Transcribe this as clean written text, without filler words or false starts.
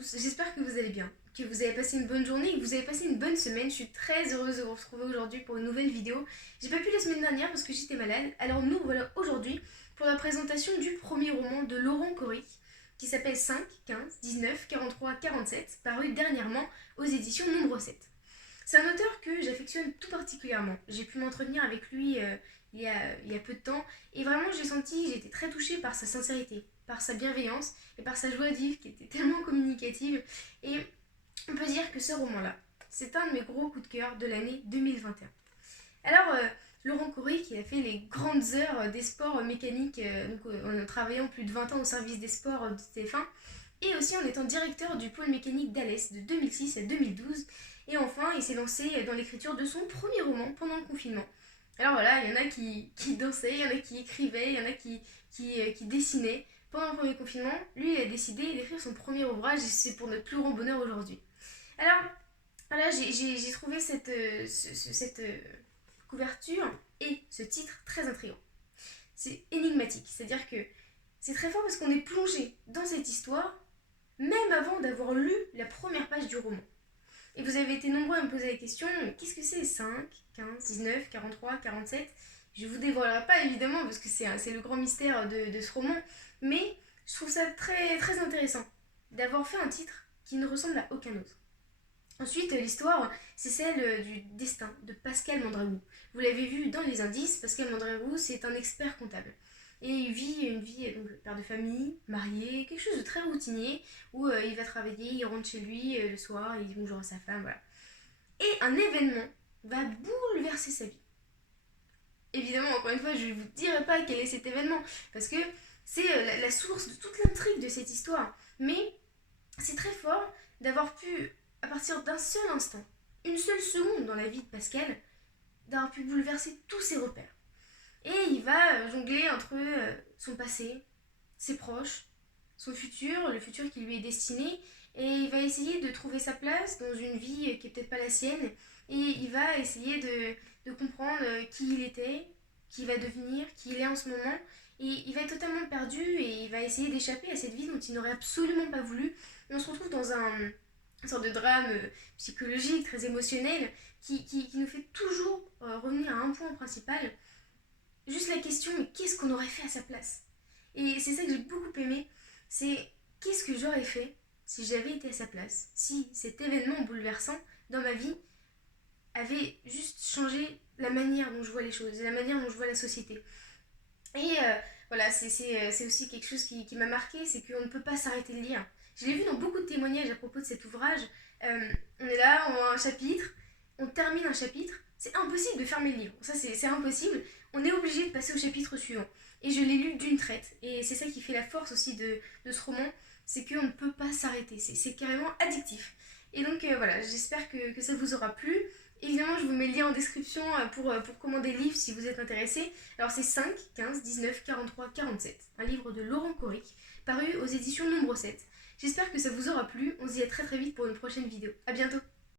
tous, j'espère que vous allez bien, que vous avez passé une bonne journée et que vous avez passé une bonne semaine. Je suis très heureuse de vous retrouver aujourd'hui pour une nouvelle vidéo. J'ai pas pu la semaine dernière parce que j'étais malade, alors nous voilà aujourd'hui pour la présentation du premier roman de Laurent Cory qui s'appelle 5, 15, 19, 43, 47, paru dernièrement aux éditions Nombre 7. C'est un auteur que j'affectionne tout particulièrement. J'ai pu m'entretenir avec lui il y a peu de temps et vraiment j'ai été très touchée par sa sincérité, par sa bienveillance et par sa joie de vivre qui était tellement communicative. Et on peut dire que ce roman-là, c'est un de mes gros coups de cœur de l'année 2021. Alors, Laurent Cory qui a fait les grandes heures des sports mécaniques, en travaillant plus de 20 ans au service des sports de TF1, et aussi en étant directeur du pôle mécanique d'Alès de 2006 à 2012. Et enfin, il s'est lancé dans l'écriture de son premier roman pendant le confinement. Alors voilà, il y en a qui dansaient, il y en a qui écrivaient, il y en a qui dessinaient. Pendant le premier confinement, lui, il a décidé d'écrire son premier ouvrage et c'est pour notre plus grand bonheur aujourd'hui. Alors, voilà, j'ai trouvé cette couverture et ce titre très intriguant. C'est énigmatique, c'est-à-dire que c'est très fort parce qu'on est plongé dans cette histoire même avant d'avoir lu la première page du roman. Et vous avez été nombreux à me poser la question, qu'est-ce que c'est 5, 15, 19, 43, 47 ? Je ne vous dévoilerai pas évidemment parce que c'est le grand mystère de ce roman, mais je trouve ça très, très intéressant d'avoir fait un titre qui ne ressemble à aucun autre. Ensuite, l'histoire, c'est celle du destin de Pascal Mandragou. Vous l'avez vu dans les indices, Pascal Mandragou, c'est un expert comptable. Et il vit une vie donc père de famille, marié, quelque chose de très routinier, où il va travailler, il rentre chez lui le soir, il dit bonjour à sa femme, voilà. Et un événement va bouleverser sa vie. Évidemment, encore une fois, je ne vous dirai pas quel est cet événement, parce que c'est la source de toute l'intrigue de cette histoire. Mais c'est très fort d'avoir pu, à partir d'un seul instant, une seule seconde dans la vie de Pascal, d'avoir pu bouleverser tous ses repères. Et il va jongler entre son passé, ses proches, son futur, le futur qui lui est destiné, et il va essayer de trouver sa place dans une vie qui est peut-être pas la sienne, et il va essayer de comprendre qui il était, qui il va devenir, qui il est en ce moment, et il va être totalement perdu, et il va essayer d'échapper à cette vie dont il n'aurait absolument pas voulu, et on se retrouve dans une sorte de drame psychologique, très émotionnel, qui nous fait toujours revenir à un point principal, juste la question, mais qu'est-ce qu'on aurait fait à sa place? Et c'est ça que j'ai beaucoup aimé, c'est qu'est-ce que j'aurais fait si j'avais été à sa place, si cet événement bouleversant dans ma vie avait juste changé la manière dont je vois les choses, la manière dont je vois la société. Et voilà, c'est aussi quelque chose qui m'a marqué, c'est qu'on ne peut pas s'arrêter de lire. Je l'ai vu dans beaucoup de témoignages à propos de cet ouvrage. On est là, on a un chapitre, on termine un chapitre, c'est impossible de fermer le livre. Ça, c'est impossible. On est obligé de passer au chapitre suivant. Et je l'ai lu d'une traite. Et c'est ça qui fait la force aussi de ce roman, c'est qu'on ne peut pas s'arrêter. C'est carrément addictif. Et donc voilà, j'espère que ça vous aura plu. Évidemment, je vous mets le lien en description pour commander le livre si vous êtes intéressé. Alors c'est 5, 15, 19, 43, 47. Un livre de Laurent Cory, paru aux éditions Nombre 7. J'espère que ça vous aura plu. On se dit à très très vite pour une prochaine vidéo. A bientôt.